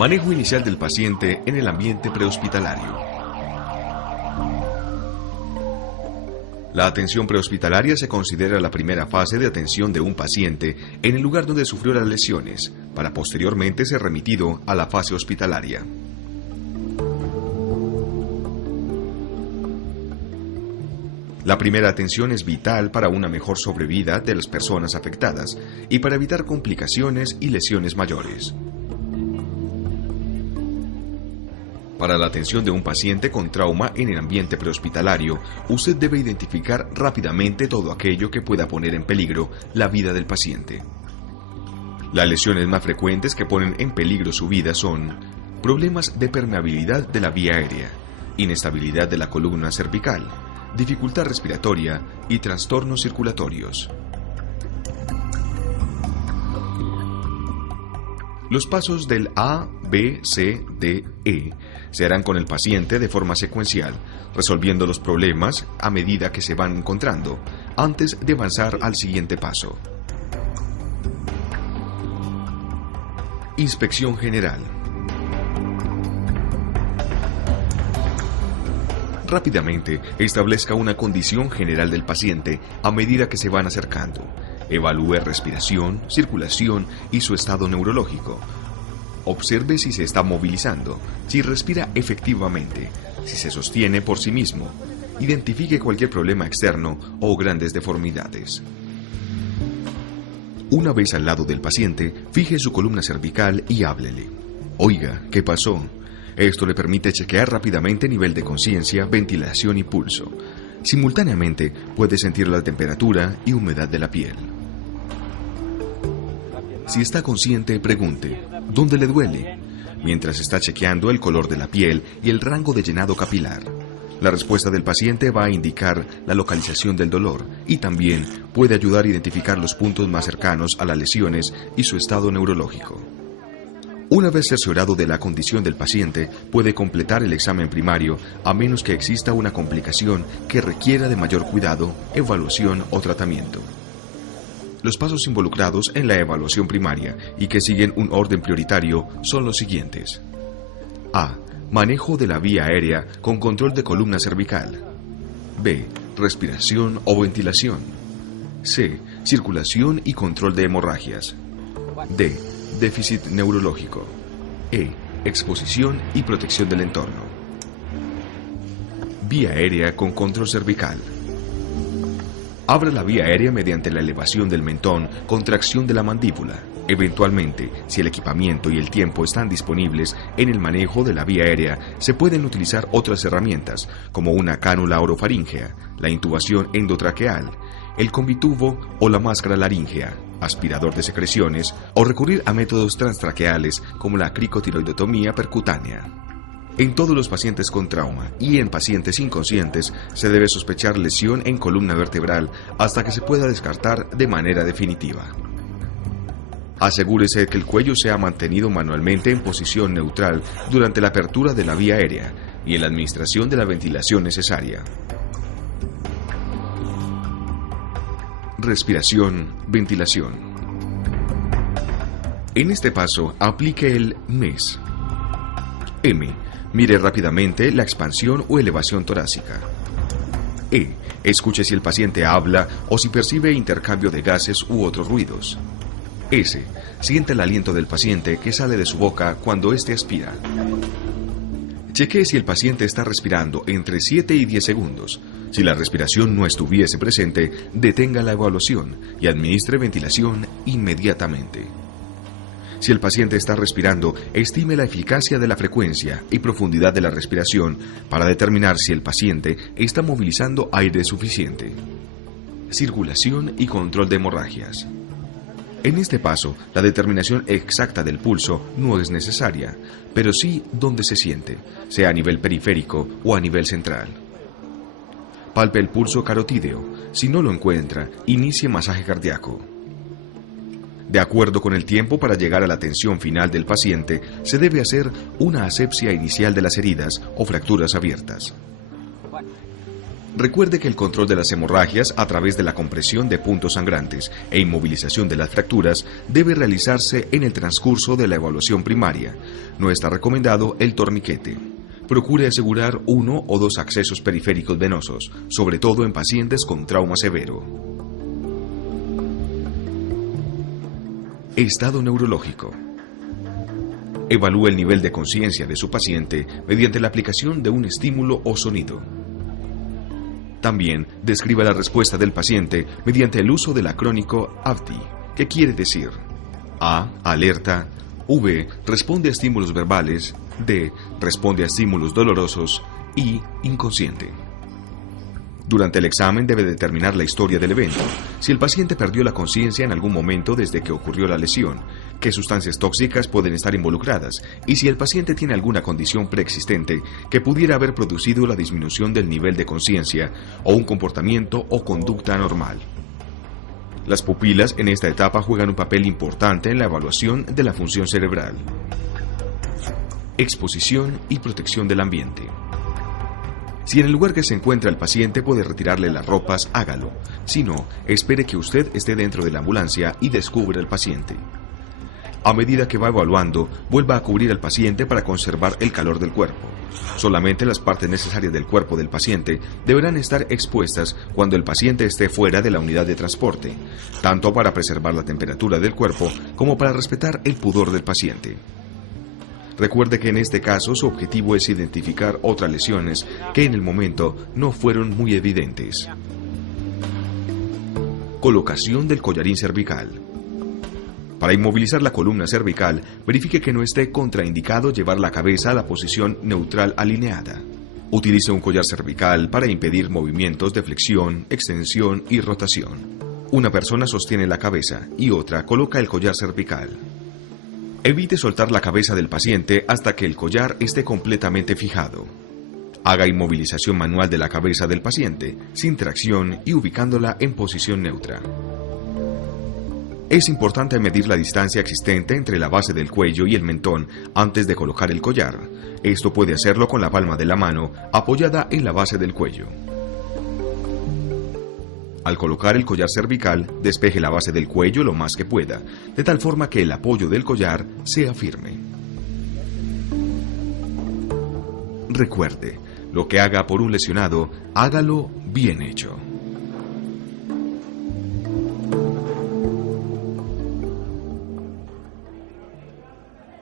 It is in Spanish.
Manejo inicial del paciente en el ambiente prehospitalario. La atención prehospitalaria se considera la primera fase de atención de un paciente en el lugar donde sufrió las lesiones, para posteriormente ser remitido a la fase hospitalaria. La primera atención es vital para una mejor sobrevida de las personas afectadas y para evitar complicaciones y lesiones mayores. Para la atención de un paciente con trauma en el ambiente prehospitalario, usted debe identificar rápidamente todo aquello que pueda poner en peligro la vida del paciente. Las lesiones más frecuentes que ponen en peligro su vida son problemas de permeabilidad de la vía aérea, inestabilidad de la columna cervical, dificultad respiratoria y trastornos circulatorios. Los pasos del A, B, C, D, E se harán con el paciente de forma secuencial, resolviendo los problemas a medida que se van encontrando, antes de avanzar al siguiente paso. Inspección general. Rápidamente establezca una condición general del paciente a medida que se van acercando. Evalúe respiración, circulación y su estado neurológico. Observe si se está movilizando, si respira efectivamente, si se sostiene por sí mismo. Identifique cualquier problema externo o grandes deformidades. Una vez al lado del paciente, fije su columna cervical y háblele. Oiga, ¿qué pasó? Esto le permite chequear rápidamente nivel de conciencia, ventilación y pulso. Simultáneamente puede sentir la temperatura y humedad de la piel. Si está consciente, pregunte, ¿dónde le duele? Mientras está chequeando el color de la piel y el rango de llenado capilar. La respuesta del paciente va a indicar la localización del dolor y también puede ayudar a identificar los puntos más cercanos a las lesiones y su estado neurológico. Una vez cerciorado de la condición del paciente, puede completar el examen primario a menos que exista una complicación que requiera de mayor cuidado, evaluación o tratamiento. Los pasos involucrados en la evaluación primaria y que siguen un orden prioritario son los siguientes. A. Manejo de la vía aérea con control de columna cervical. B. Respiración o ventilación. C. Circulación y control de hemorragias. D. Déficit neurológico. E. Exposición y protección del entorno. Vía aérea con control cervical. Abra la vía aérea mediante la elevación del mentón, contracción de la mandíbula. Eventualmente, si el equipamiento y el tiempo están disponibles en el manejo de la vía aérea, se pueden utilizar otras herramientas, como una cánula orofaríngea, la intubación endotraqueal, el combitubo o la máscara laríngea, aspirador de secreciones, o recurrir a métodos transtraqueales como la cricotiroidotomía percutánea. En todos los pacientes con trauma y en pacientes inconscientes se debe sospechar lesión en columna vertebral hasta que se pueda descartar de manera definitiva. Asegúrese que el cuello sea mantenido manualmente en posición neutral durante la apertura de la vía aérea y en la administración de la ventilación necesaria. Respiración, ventilación. En este paso, aplique el MES. M. Mire rápidamente la expansión o elevación torácica. E. Escuche si el paciente habla o si percibe intercambio de gases u otros ruidos. S. Siente el aliento del paciente que sale de su boca cuando éste aspira. Chequee si el paciente está respirando entre 7 y 10 segundos. Si la respiración no estuviese presente, detenga la evaluación y administre ventilación inmediatamente. Si el paciente está respirando, estime la eficacia de la frecuencia y profundidad de la respiración para determinar si el paciente está movilizando aire suficiente. Circulación y control de hemorragias. En este paso, la determinación exacta del pulso no es necesaria, pero sí dónde se siente, sea a nivel periférico o a nivel central. Palpe el pulso carotídeo. Si no lo encuentra, inicie masaje cardíaco. De acuerdo con el tiempo para llegar a la atención final del paciente, se debe hacer una asepsia inicial de las heridas o fracturas abiertas. Recuerde que el control de las hemorragias a través de la compresión de puntos sangrantes e inmovilización de las fracturas debe realizarse en el transcurso de la evaluación primaria. No está recomendado el torniquete. Procure asegurar 1 o 2 accesos periféricos venosos, sobre todo en pacientes con trauma severo. Estado neurológico. Evalúe el nivel de conciencia de su paciente mediante la aplicación de un estímulo o sonido. También describa la respuesta del paciente mediante el uso del acrónico AVTI, que quiere decir A, alerta, V, responde a estímulos verbales, D, responde a estímulos dolorosos y inconsciente. Durante el examen debe determinar la historia del evento, si el paciente perdió la conciencia en algún momento desde que ocurrió la lesión, qué sustancias tóxicas pueden estar involucradas y si el paciente tiene alguna condición preexistente que pudiera haber producido la disminución del nivel de conciencia o un comportamiento o conducta anormal. Las pupilas en esta etapa juegan un papel importante en la evaluación de la función cerebral. Exposición y protección del ambiente. Si en el lugar que se encuentra el paciente puede retirarle las ropas, hágalo. Si no, espere que usted esté dentro de la ambulancia y descubra al paciente. A medida que va evaluando, vuelva a cubrir al paciente para conservar el calor del cuerpo. Solamente las partes necesarias del cuerpo del paciente deberán estar expuestas cuando el paciente esté fuera de la unidad de transporte, tanto para preservar la temperatura del cuerpo como para respetar el pudor del paciente. Recuerde que en este caso su objetivo es identificar otras lesiones que en el momento no fueron muy evidentes. Colocación del collarín cervical. Para inmovilizar la columna cervical, verifique que no esté contraindicado llevar la cabeza a la posición neutral alineada. Utilice un collar cervical para impedir movimientos de flexión, extensión y rotación. Una persona sostiene la cabeza y otra coloca el collar cervical. Evite soltar la cabeza del paciente hasta que el collar esté completamente fijado. Haga inmovilización manual de la cabeza del paciente, sin tracción y ubicándola en posición neutra. Es importante medir la distancia existente entre la base del cuello y el mentón antes de colocar el collar. Esto puede hacerlo con la palma de la mano apoyada en la base del cuello. Al colocar el collar cervical, despeje la base del cuello lo más que pueda, de tal forma que el apoyo del collar sea firme. Recuerde, lo que haga por un lesionado, hágalo bien hecho.